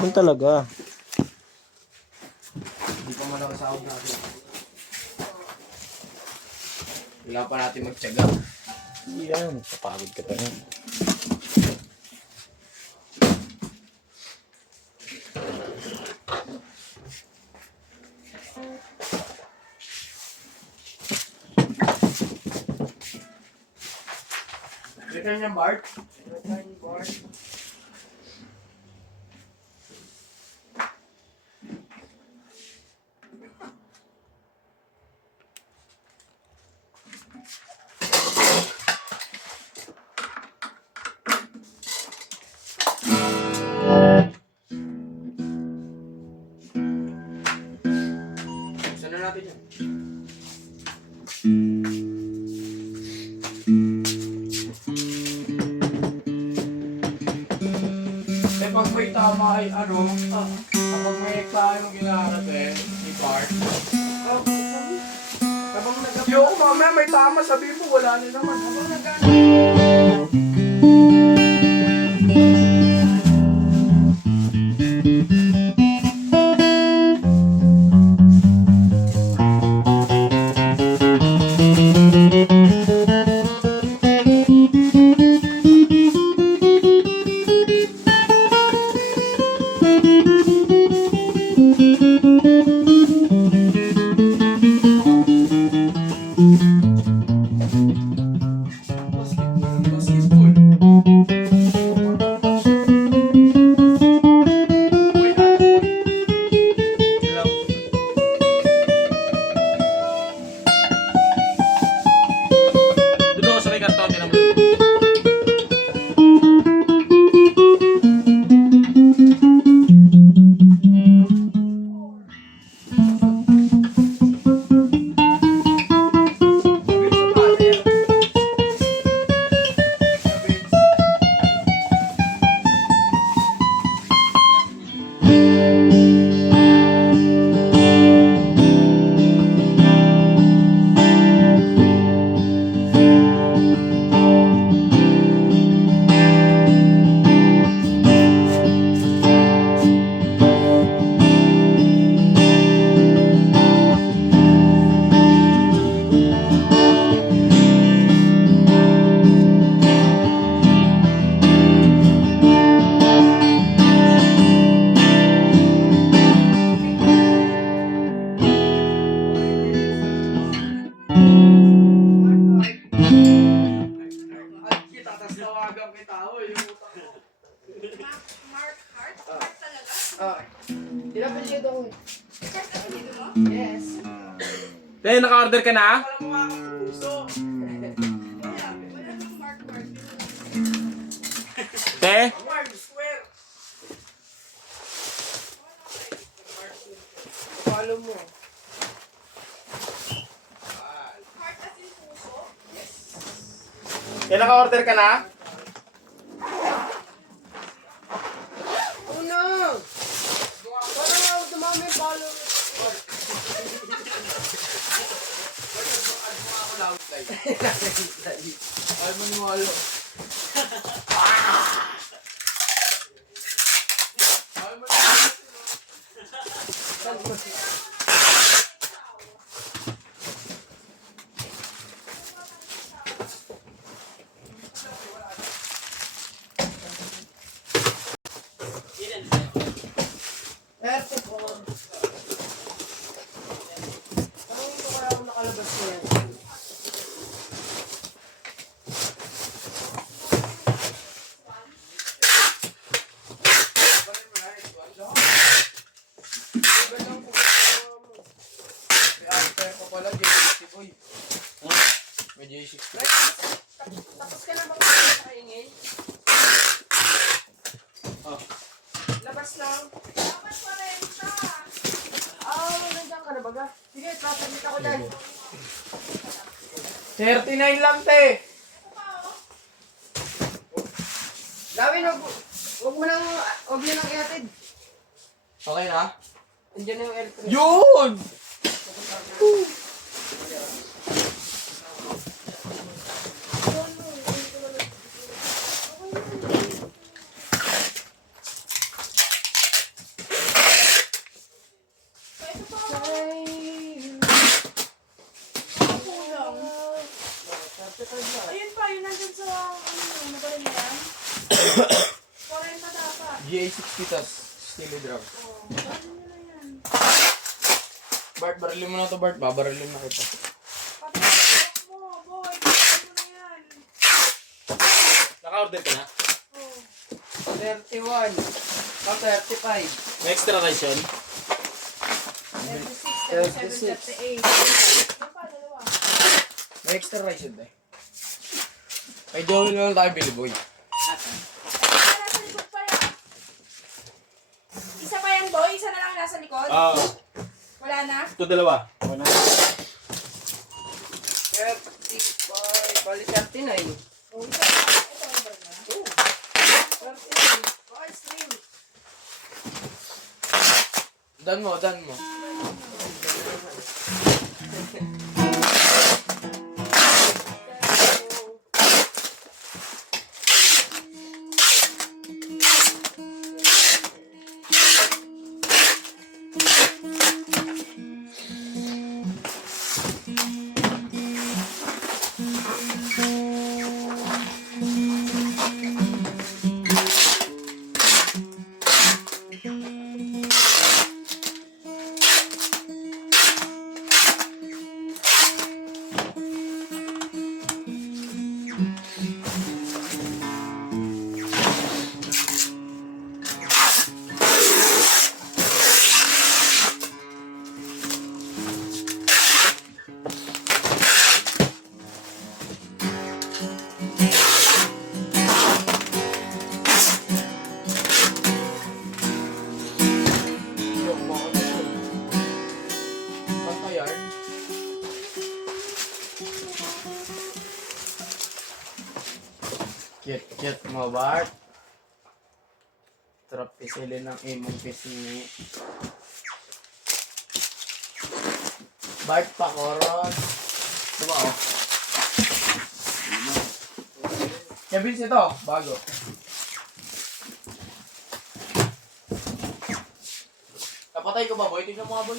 Yun talaga. Hindi pa malaki sahod natin. Wala pa natin magtyaga. Yan, kapagod ka pa yan. Return niya, Bart. Return ni Bart. Saan na natin yan? Pag may tama ay ano, kapag may klaro ginaharap ni Bart. Kapag nag-apyo ko mamaya may tama, sabihin mo wala na naman. Kapag Dahil naka-order ka na? Te? follow mo. Te, naka-order ka na? Ano? Parang dumami yung follow. Ay, manualo. Tapos ka na bang kaingin? Labas lang. Labas pa rin siya. Nandiyan ka na baga? Sige, trasabit ako dyan. 39 lang, te. Gawin, huwag mo nang ihatid. Okay na? Andiyan na yung aircraft. Yun! Kulang. Ayun pa, yun nandun sa, ano, nabalin na yan? 40 dapat. GA60 tas steel drum. Oh, nabalin nyo na yan. Bart, barilin mo na to, Bart. Babarilin na kita. Pati yung mo, boy. Nabalin mo na yan. Naka-order ka na? Oh. 31. 35. May extra rice yun? 36, 37, 38. Ano pa, dalawa? May extra rice yun, eh. Kay Joey na lang tayo, Billy Boy. Ay, nasa likod pa yan. Isa pa yan, boy. Isa na lang nasa likod. Oo. Wala na. Ito dalawa. Wala. 35. Bali 39. Oh, isa na. Ito, order na. 39. Oh, stream. Dan mo, dan mo. Cute mo, Bart. Sarap pisilin ng imong pisngi. Bart, pakoron. Diba, oh? Kevin, ito. Bago. Napatay ko ba, boy? Tingnan mo nga, boy.